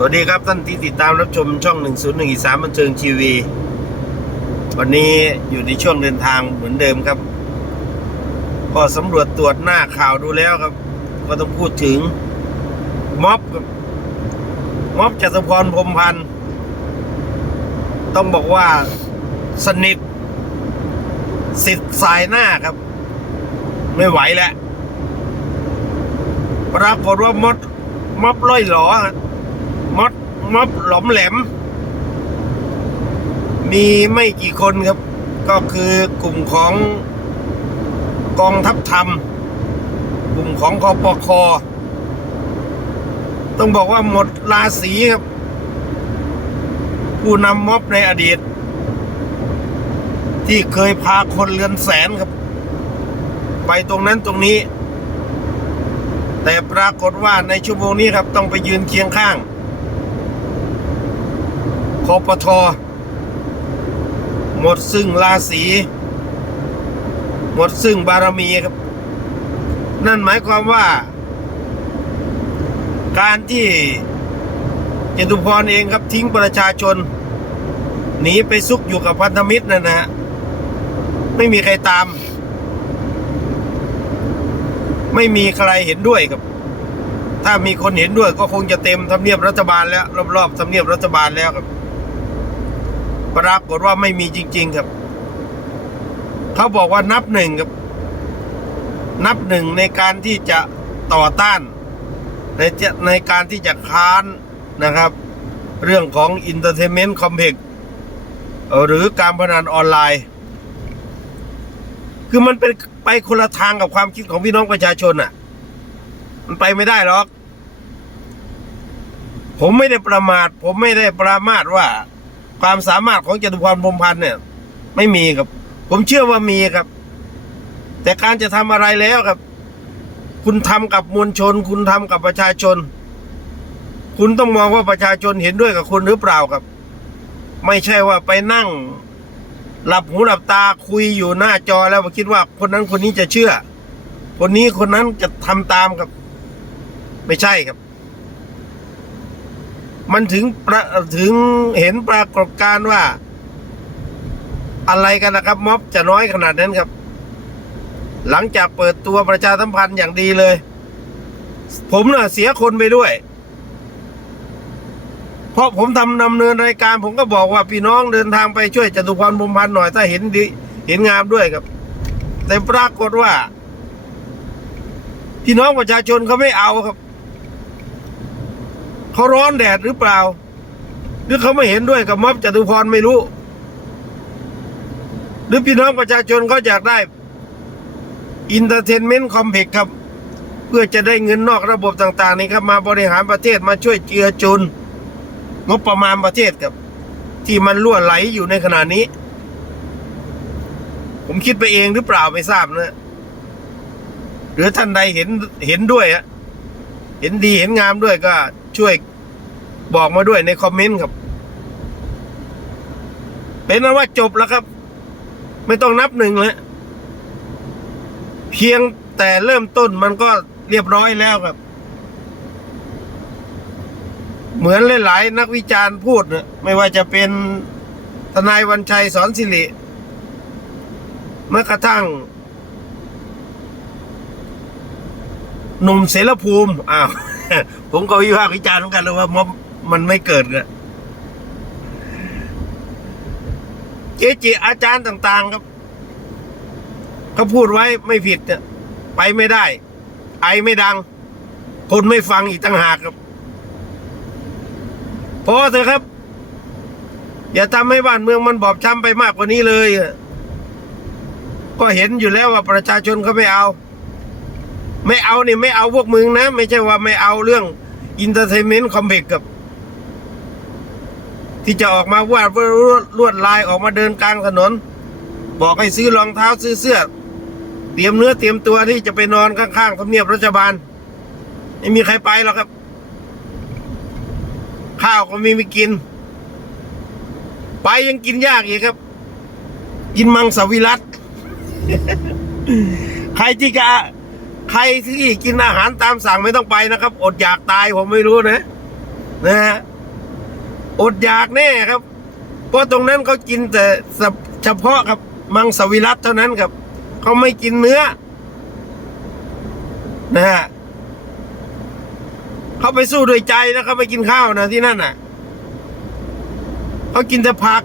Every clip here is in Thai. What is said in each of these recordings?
สวัสดีครับท่านที่ติดตามรับชมช่อง 101อีสานบันเทิงทีวี วันนี้อยู่ในช่วงเดินทางเหมือนเดิมครับก็สำรวจตรวจหน้าข่าวดูแล้วครับ ก็ต้องพูดถึงม็อบม็อบจตุพรพรมพันธ์ต้องบอกว่าสนิทสิทธิ์สายหน้าครับ ไม่ไหวแล้วปรากฏว่ามดม็อบล่อยหลอ ม็อบหลอมแหลม มีไม่กี่คนครับ ก็คือกลุ่มของกองทัพธรรม กลุ่มของคอปคอต้องบอกว่าหมดราศีครับ ผู้นำม็อบในอดีต ที่เคยพาคนเรือนแสนครับ ไปตรงนั้นตรงนี้ แต่ปรากฏว่าในชั่วโมงนี้ครับ ต้องไปยืนเคียงข้าง คอปทหมดซึ่งราศีหมดซึ่งบารมีครับ นั่นหมายความว่า การที่จตุพรเองครับทิ้งประชาชน หนีไปซุกอยู่กับพันธมิตรนั่นนะฮะไม่มีใครตาม ไม่มีใครเห็นด้วยครับ ถ้ามีคนเห็นด้วยก็คงจะเต็มทำเนียบรัฐบาลแล้ว รอบๆทำเนียบรัฐบาลแล้วครับ ปรากฏว่าไม่มีจริง ๆ ครับ เขาบอกว่านับหนึ่งครับ นับหนึ่งในการที่จะต่อต้าน ในในการที่จะค้านนะครับ เรื่องของ Entertainment Complex เอ่อหรือการพนันออนไลน์ คือมันเป็นไปคนละทางกับความคิดของพี่น้องประชาชนอะ มันไปไม่ได้หรอก ผมไม่ได้ประมาท ผมไม่ได้ประมาทว่า ความสามารถของจตุพรพรมพันธ์เนี่ย ไม่มีครับ ผมเชื่อว่ามีครับ แต่การจะทำอะไรแล้วครับ คุณทำกับมวลชน คุณทำกับประชาชน คุณต้องมองว่าประชาชนเห็นด้วยกับคุณหรือเปล่าครับ ไม่ใช่ว่าไปนั่ง หลับหูหลับตาคุยอยู่หน้าจอแล้วคิดว่าคนนั้นคนนี้จะเชื่อ คนนี้คนนั้นจะทำตามครับ ไม่ใช่ครับ มันถึงประถึงเห็นปรากฏการณ์ว่า อะไรกันนะครับ ม็อบจะน้อยขนาดนั้นครับ หลังจากเปิดตัวประชาสัมพันธ์อย่างดีเลย ผมเน่ะเสียคนไปด้วย เพราะผมทำดำเนินรายการ ผมก็บอกว่าพี่น้องเดินทางไปช่วยจตุพรพรมพันธ์หน่อยถ้าเห็นดีเห็นงามด้วยครับ แต่ปรากฏว่า พี่น้องประชาชนเขาไม่เอาครับ เขาร้อนแดดหรือเปล่า หรือเขาไม่เห็นด้วยกับม็อบจตุพรไม่รู้ หรือพี่น้องประชาชนเขาอยากได้อินเตอร์เทนเมนต์คอมเพล็กซ์ครับ เพื่อจะได้เงินนอกระบบต่าง ๆ นี่ครับมาบริหารประเทศมาช่วยเจือจุน งบประมาณประเทศครับ ที่มันรั่วไหลอยู่ในขณะนี้ ผมคิดไปเองหรือเปล่าไม่ทราบนะหรือท่านใดเห็นเห็นด้วยอะเห็นดีเห็นงามด้วยก็ช่วย บอกมาด้วยในคอมเมนต์ครับ เป็นนั้นว่าจบแล้วครับ ไม่ต้องนับหนึ่งแล้วเพียงแต่เริ่มต้นมันก็เรียบร้อยแล้วครับ เหมือนหลายๆนักวิจารณ์พูดนะไม่ว่าจะเป็นทนายวันชัยสอนสิริแม้กระทั่งหนุ่มเสรภูมิ อ้าว ผมก็วิพากษ์วิจารณ์เหมือนกันเลยว่าม็อบ มันไม่เกิดกันเจเจอาจารย์ต่าง ๆ ครับเขาพูดไว้ไม่ผิดเนี่ยไปไม่ได้ ไอไม่ดัง คนไม่ฟังอีกต่างหากครับพอเถอะครับ อย่าทำให้บ้านเมืองมันบอบช้ำไปมากกว่านี้เลยก็เห็นอยู่แล้วว่าประชาชนเขาไม่เอา ไม่เอานี่ไม่เอาพวกมึงนะ ไม่ใช่ว่าไม่เอาเรื่องอินเตอร์เทนเมนต์คอมเพล็กกับ ที่จะออกมาวาดลวดลายออกมาเดินกลางถนน บอกให้ซื้อรองเท้าซื้อเสื้อ เตรียมเนื้อเตรียมตัวที่จะไปนอนข้างๆทำเนียบรัฐบาลไม่มีใครไปหรอกครับ ข้าวก็ไมีไม่กิน ไปยังกินยากอีกครับ กินมังสวิรัตใครที่จะใครที่กินอาหารตามสั่งไม่ต้องไปนะครับ อดอยากตายผมไม่รู้นะ นะฮะ อดอยากแน่ครับ เพราะตรงนั้นเขากินแต่เฉพาะครับมังสวิรัตเท่านั้นครับเขาไม่กินเนื้อนะฮะเขาไปสู้ด้วยใจนะเขาไปกินข้าวนะที่นั่นน่ะเขากินแต่ผัก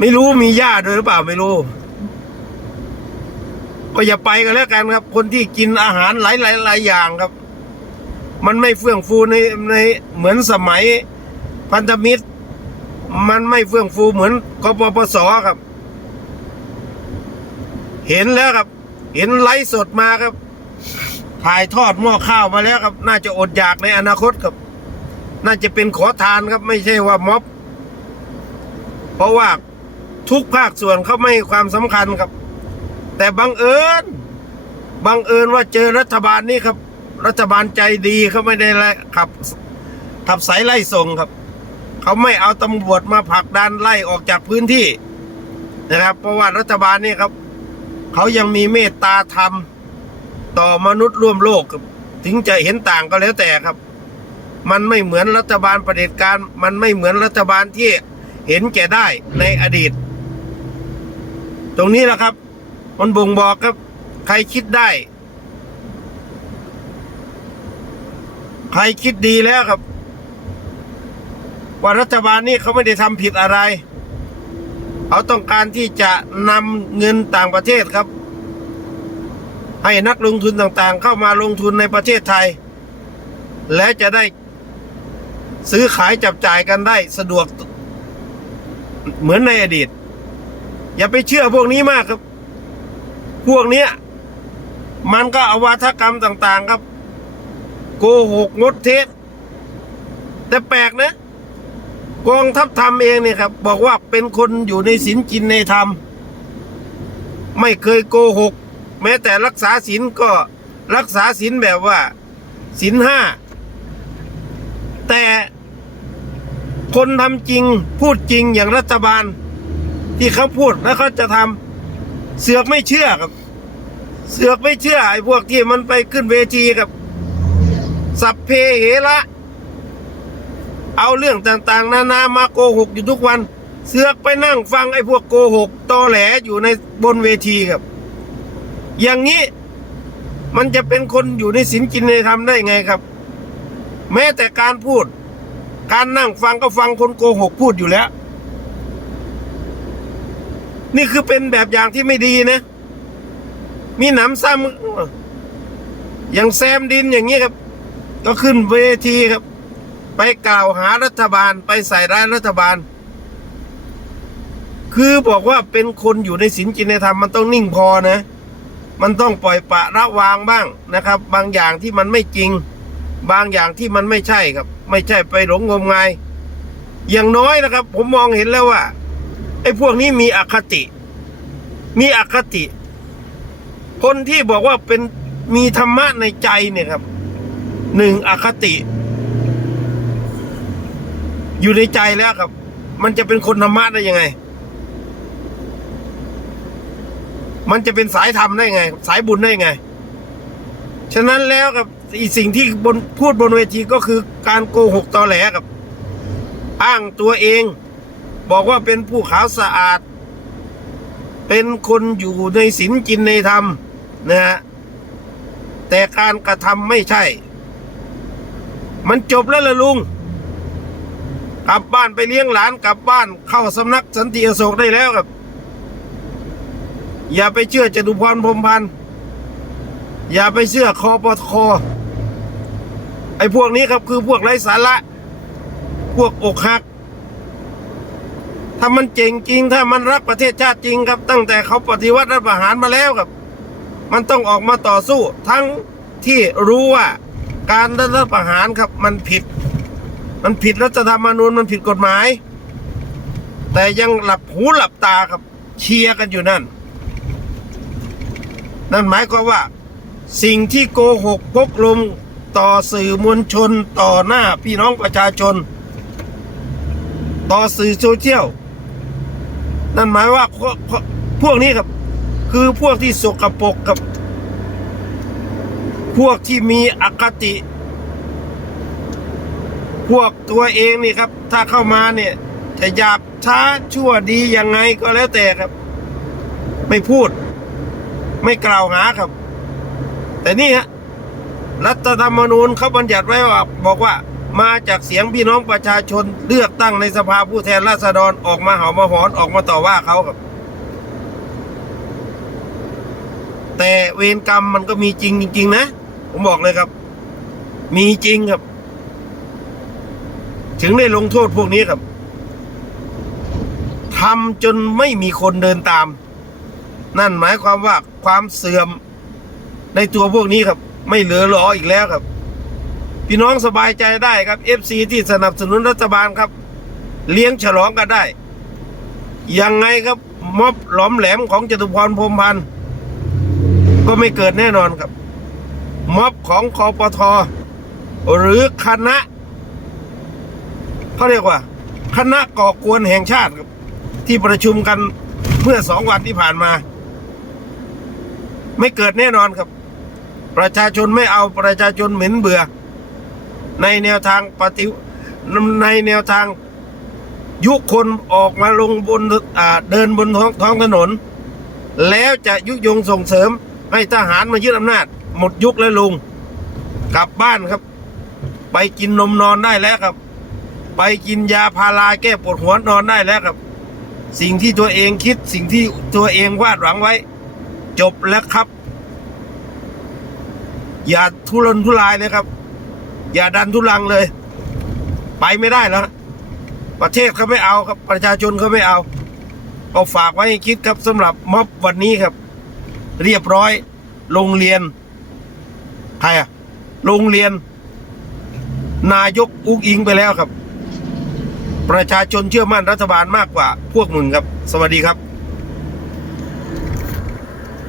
ไม่รู้มีหญ้าด้วยหรือเปล่าไม่รู้ก็อย่าไปกันแล้วกันครับ คนที่กินอาหารหลายหลายหลายอย่างครับ มันไม่เฟื่องฟูในในเหมือนสมัยพันธมิตร มันไม่เฟื่องฟูเหมือนกปปสครับ เห็นแล้วครับ เห็นไลฟ์สดมาครับ ถ่ายทอดหม้อข้าวมาแล้วครับ น่าจะอดอยากในอนาคตครับ น่าจะเป็นขอทานครับ ไม่ใช่ว่าม็อบ เพราะว่าทุกภาคส่วนเขาไม่ความสำคัญครับ แต่บังเอิญบังเอิญว่าเจอรัฐบาลนี้ครับ รัฐบาลใจดีเขาไม่ได้ขับ ขับสายไล่ส่งครับ เขาไม่เอาตำรวจมาผลักดันไล่ออกจากพื้นที่นะครับ เพราะว่ารัฐบาลนี่ครับ เขายังมีเมตตาธรรม ต่อมนุษย์ร่วมโลกถึงจะเห็นต่างก็แล้วแต่ครับ มันไม่เหมือนรัฐบาลประเผด็จการ มันไม่เหมือนรัฐบาลที่เห็นแก่ได้ในอดีต ตรงนี้แหละครับ มันบ่งบอกครับ ใครคิดได้ ครคิดดีแล้วครับ ว่ารัฐบาลนี้เขาไม่ได้ทำผิดอะไร เขาต้องการที่จะนำเงินต่างประเทศครับ ให้นักลงทุนต่างๆ เข้ามาลงทุนในประเทศไทย และจะได้ซื้อขายจับจ่ายกันได้สะดวก เหมือนในอดีต อย่าไปเชื่อพวกนี้มากครับ พวกเนี้ย มันก็อาวาทกรรมต่าง ๆ ครับ โกหกงดเท็จแต่แปลกนะ กองทัพธรรมเองเนี่ยครับ บอกว่าเป็นคนอยู่ในศีลกินในธรรม ไม่เคยโกหก แม้แต่รักษาศีลก็รักษาศีลแบบว่าศีลห้า แต่คนทำจริงพูดจริงอย่างรัฐบาล ที่เขาพูดแล้วเขาจะทำเสือกไม่เชื่อครับ เสือกไม่เชื่อไอ้พวกที่มันไปขึ้นเวทีกับ สัพเพเหระเอาเรื่องต่างๆ นานามาโกหกอยู่ทุกวัน เสือกไปนั่งฟังไอ้พวกโกหกตอแหลอยู่ในบนเวทีครับ อย่างนี้มันจะเป็นคนอยู่ในศีลกินในธรรมได้ไงครับ แม้แต่การพูด การนั่งฟังก็ฟังคนโกหกพูดอยู่แล้ว นี่คือเป็นแบบอย่างที่ไม่ดีนะ มีหนำซ้ำอย่างแซมดินอย่างนี้ครับ ก็ขึ้นเวทีครับ ไปกล่าวหารัฐบาลไปใส่ร้ายรัฐบาล คือบอกว่าเป็นคนอยู่ในศีลกินในธรรมมันต้องนิ่งพอนะ มันต้องปล่อยปะระวางบ้างนะครับ บางอย่างที่มันไม่จริง บางอย่างที่มันไม่ใช่ครับ ไม่ใช่ไปหลงงมงาย อย่างน้อยนะครับ ผมมองเห็นแล้วว่าไอ้พวกนี้มีอคติ มีอคติ คนที่บอกว่าเป็นมีธรรมะในใจเนี่ยครับ หนึ่งอคติ อยู่ในใจแล้วครับ มันจะเป็นคนธรรมะได้ยังไง มันจะเป็นสายธรรมได้ยังไง สายบุญได้ยังไง ฉะนั้นแล้วกับอีสิ่งที่บนพูดบนเวทีก็คือการโกหกตอแหลกับ อ้างตัวเอง บอกว่าเป็นผู้ขาวสะอาด เป็นคนอยู่ในศีลกินในธรรมนะฮะแต่การกระทำไม่ใช่ มันจบแล้วล่ะลุง กลับบ้านไปเลี้ยงหลานกลับบ้านเข้าสำนักสันติอโศกได้แล้วครับ อย่าไปเชื่อจตุพรพรมพันธ์อย่าไปเชื่อคอปคอไอ้พวกนี้ครับคือพวกไร้สาระ พวกอกหัก ถ้ามันเจ๋งจริง ถ้ามันรักประเทศชาติจริงครับ ตั้งแต่เขาปฏิวัติรัฐประหารมาแล้วครับ มันต้องออกมาต่อสู้ ทั้งที่รู้ว่า การรัฐประหารครับ มันผิด มันผิดรัฐธรรมนูญมันผิดกฎหมาย แต่ยังหลับหูหลับตาครับเชียร์กันอยู่นั่น นั่นหมายความว่า สิ่งที่โกหกพกลมต่อสื่อมวลชนต่อหน้าพี่น้องประชาชน ต่อสื่อโซเชียลนั่นหมายว่าพวกพวกนี้ครับ คือพวกที่สกปรกกับ พวกที่มีอคติ พวกตัวเองนี่ครับ ถ้าเข้ามาเนี่ยจะหยาบช้าชั่วดียังไงก็แล้วแต่ครับ ไม่พูด ไม่กล่าวหาครับ แต่นี่ฮะรัฐธรรมนูญเขาบัญญัติไว้ว่าบอกว่ามาจากเสียงพี่น้องประชาชนเลือกตั้งในสภาผู้แทนราษฎรออกมาเห่ามาหอนออกมาต่อว่าเขาครับ แต่เวรกรรมมันก็มีจริงจริง ๆ นะ ผมบอกเลยครับ มีจริงครับ ถึงได้ลงโทษพวกนี้ครับทำจนไม่มีคนเดินตาม นั่นหมายความว่าความเสื่อมในตัวพวกนี้ครับ ไม่เหลือหลออีกแล้วครับ พี่น้องสบายใจได้ครับ FC ที่สนับสนุนรัฐบาลครับ เลี้ยงฉลองกันได้ ยังไงครับม็อบหลอมแหลมของจตุพรพรมพันธ์ก็ไม่เกิดแน่นอนครับ ม็อบของคอปทอหรือคณะเขาเรียกว่า คณะก่อกวนแห่งชาติครับ ที่ประชุมกันเมื่อสองวันที่ผ่านมา ไม่เกิดแน่นอนครับ ประชาชนไม่เอาประชาชนเหม็นเบื่อ ในแนวทางปฏิในแนวทางยุคนออกมาลงบนเดินบนท้องท้องถนน แล้วจะยุยงส่งเสริมให้ทหารมายึดอำนาจ หมดยุคแล้วลุง กลับบ้านครับ ไปกินนมนอนได้แล้วครับ ไปกินยาพาราแก้ปวดหัวนอนได้แล้วครับ สิ่งที่ตัวเองคิดสิ่งที่ตัวเองวาดหวังไว้ จบแล้วครับ อย่าทุรนทุรายเลยครับ อย่าดันทุลังเลย ไปไม่ได้แล้วประเทศเขาไม่เอาครับ ประชาชนเขาไม่เอา ก็ฝากไว้ให้คิดครับสำหรับม็อบวันนี้ครับ เรียบร้อย โรงเรียน ใครอะโรงเรียน นายกอุกอิงไปแล้วครับ ประชาชนเชื่อมั่นรัฐบาลมากกว่า พวกมึงครับ สวัสดีครับ